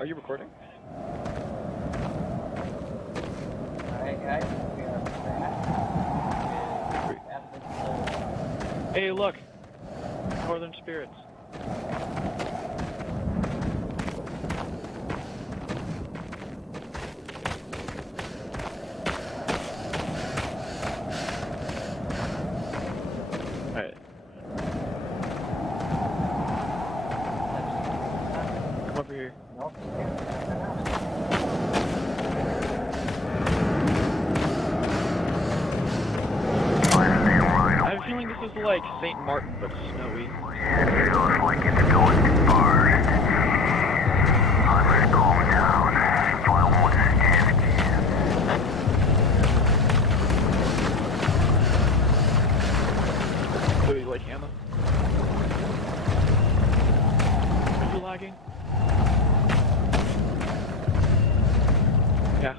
Are you recording? Hey, look! Northern Spirits. Alright. Come over here. I have a feeling this is like St. Martin, but snowy. It feels like it's going to burst. Let's calm down, so I won't stand a chance. So you like Hannah? Are you lagging? Yeah.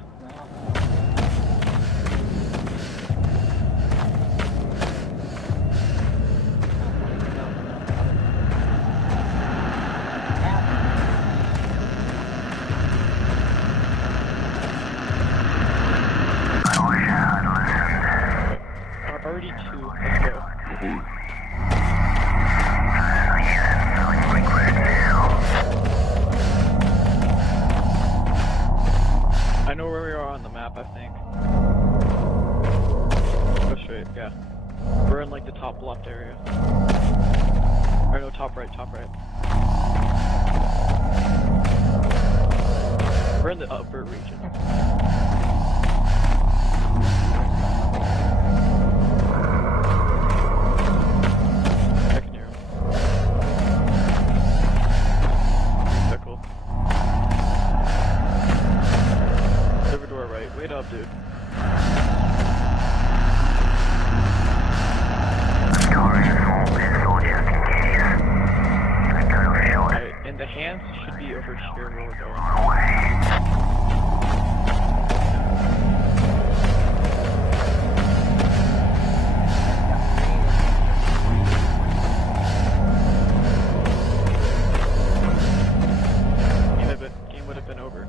Already two. Let's go. I know where we are on the map, I think. Go straight, yeah. We're in like the top left area. Or no, top right, top right. We're in the upper region. Wait up, dude. Alright, and the hands should be over here where we're going. Game would have been over.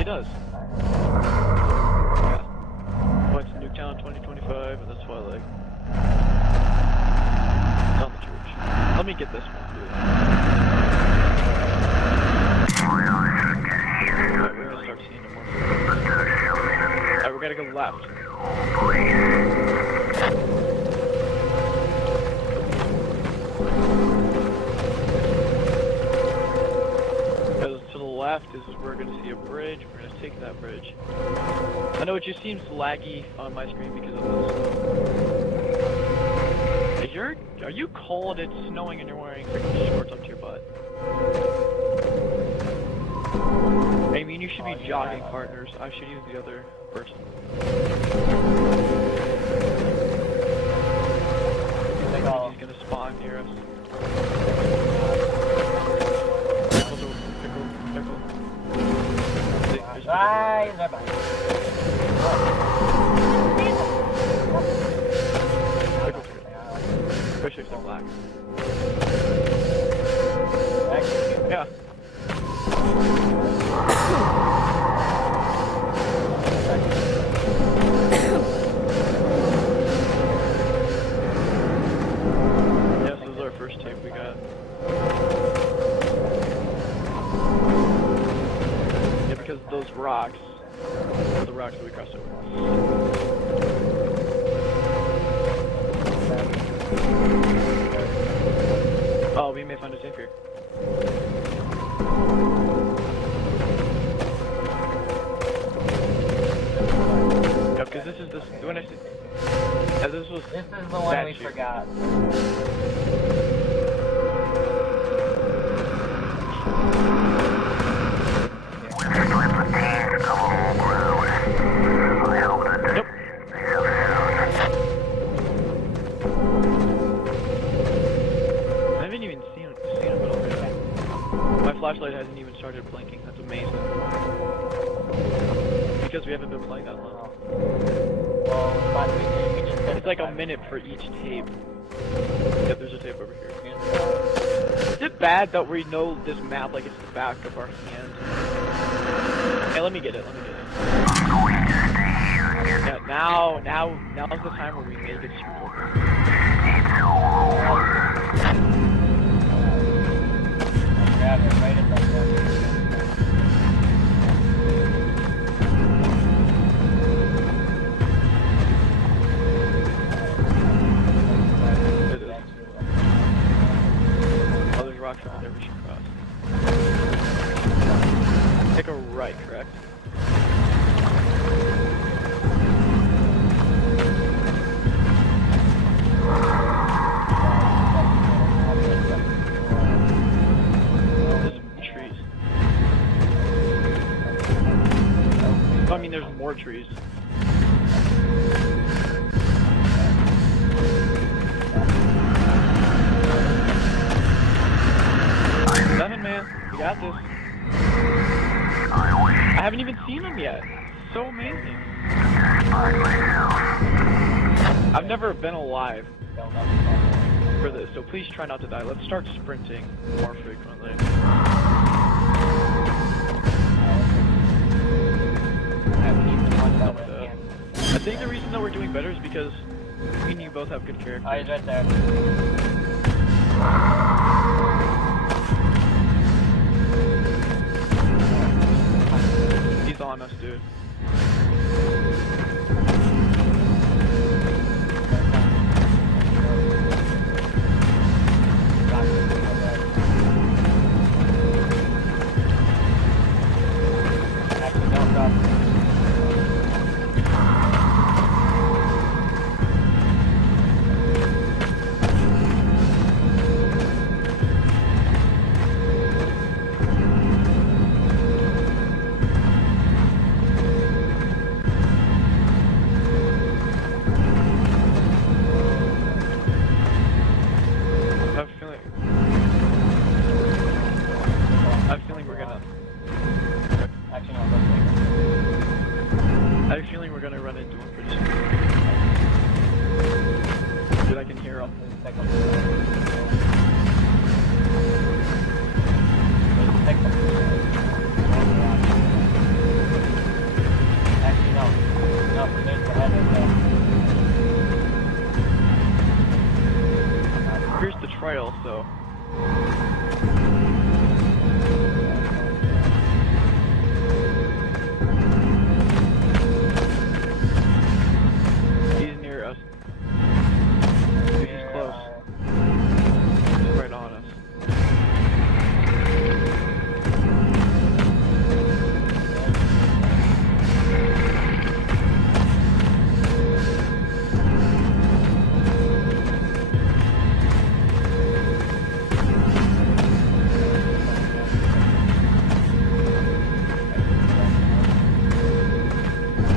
Does. Yeah. Went to Nuketown 2025, and that's why, like, it's on the church. Let me get this one, dude. Alright, we're gonna start seeing it more. Alright, we're gonna go left. Because to the left is we're gonna see a bridge. We're gonna take that bridge. I know it just seems laggy on my screen because of this. Are you cold? It's snowing and you're wearing freaking shorts up to your butt. I mean, you should be jogging partners. I should use the other person. He's gonna spawn near us. Bye, bye, bye. Push it to black. Yeah. Yes, this is our first tape we got. Yeah, because those rocks are the rocks that we crossed over. Oh, we may find a Zephyr. Yeah, because this is this. When I said, this was. This is the one we forgot. My flashlight hasn't even started blinking. That's amazing. because we haven't been playing that long. Well, but we just It's like a minute for each tape. Yeah, there's a tape over here. Is it bad that we know this map like it's the back of our hand? Hey, let me get it. Yeah, now's the time where we make it super. grab it right at the Oh, there's rocks right there we should cross. Take a right, correct? I mean, there's more trees. Seven, man. You got this. I haven't even seen them yet. So amazing. I've never been alive for this, so please try not to die. Let's start sprinting more frequently. I think the reason that we're doing better is because me and you both have good characters. Oh, he's right there. He's on us, dude. Actually, don't drop. I have a feeling we're gonna. Actually, no, I have a feeling we're gonna run into him pretty soon. Dude, I can hear him. Actually, no. No, there's the head right there. Here's the trail, so. He's near us. Dude, he's close. He's right on us.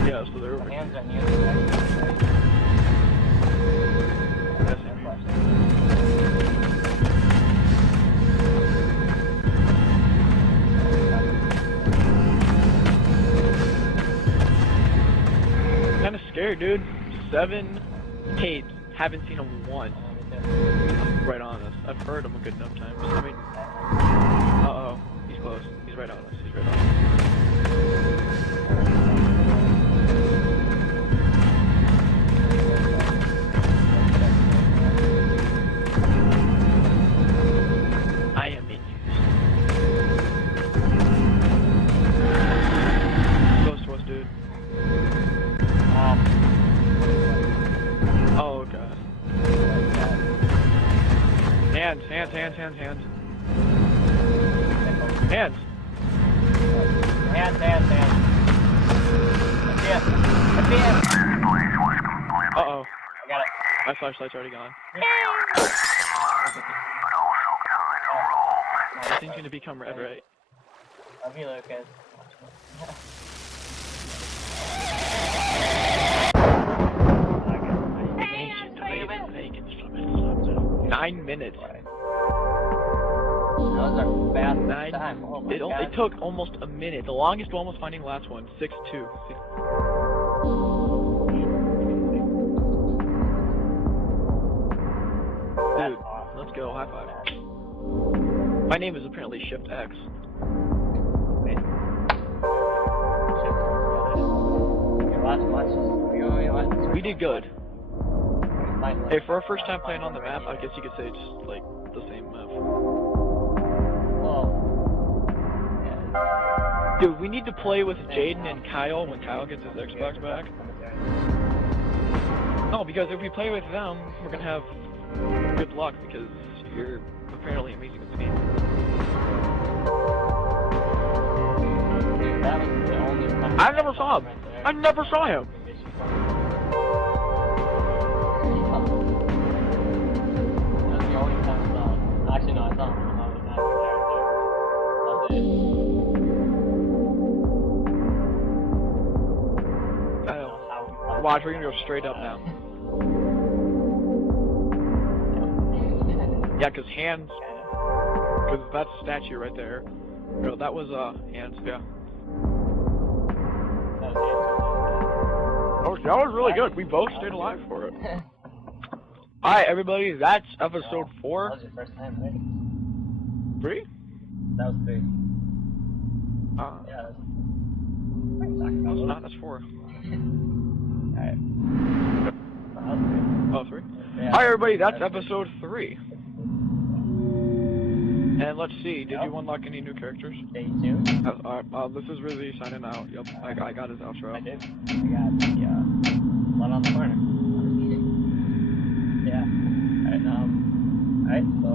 Yeah, so they're over here. Hands are near the neck. Kinda scared, dude. 7 tapes. Haven't seen him once. Right on us. I've heard him a good enough times. I mean, uh-oh. He's close. He's right on us. He's right on us. I am being used. Close to us, dude. Oh, God. Hands. Hands. Hands. That's it. Uh-oh. I got it. My flashlight's already gone. This thing's gonna become red, right? Love you, Lucas. 9 minutes. was our fastest 9. time. Oh my It God. took almost a minute. The longest one was finding the last one. 6-2. That's Dude, awesome. let's go. High five. My name is apparently Shift X. Wait. Okay, We did good. Hey, Hey, for our first time playing on the map, I guess you could say it's like the same map. Oh. Yeah. Dude, we need to play with Jaden and Kyle when Kyle gets his Xbox back. No, because if we play with them, we're gonna have good luck because you're apparently amazing at the game. Dude, that was the only time I never saw him. right there. I never saw him. That's the only time I saw him. Actually, no, I saw him. Kyle, watch, we're gonna go straight up now. Yeah, cause hands, cause that's a statue right there. No, that was hands. Yeah. Oh, that was really good. We both stayed alive for it. Alright, everybody, that's episode 4. That was your first time, right? 3? That was 3. Yeah, Yeah, that's... What are you talking no, about? it's not. That's 4. Alright. That was 3. Oh, 3? Yeah. Alright, everybody, that's episode 3. And let's see, did you unlock any new characters? Stay tuned. Alright, this is Rizzy signing out. Yep, I got his outro. I did. I got the one on the corner. Yeah. Alright, so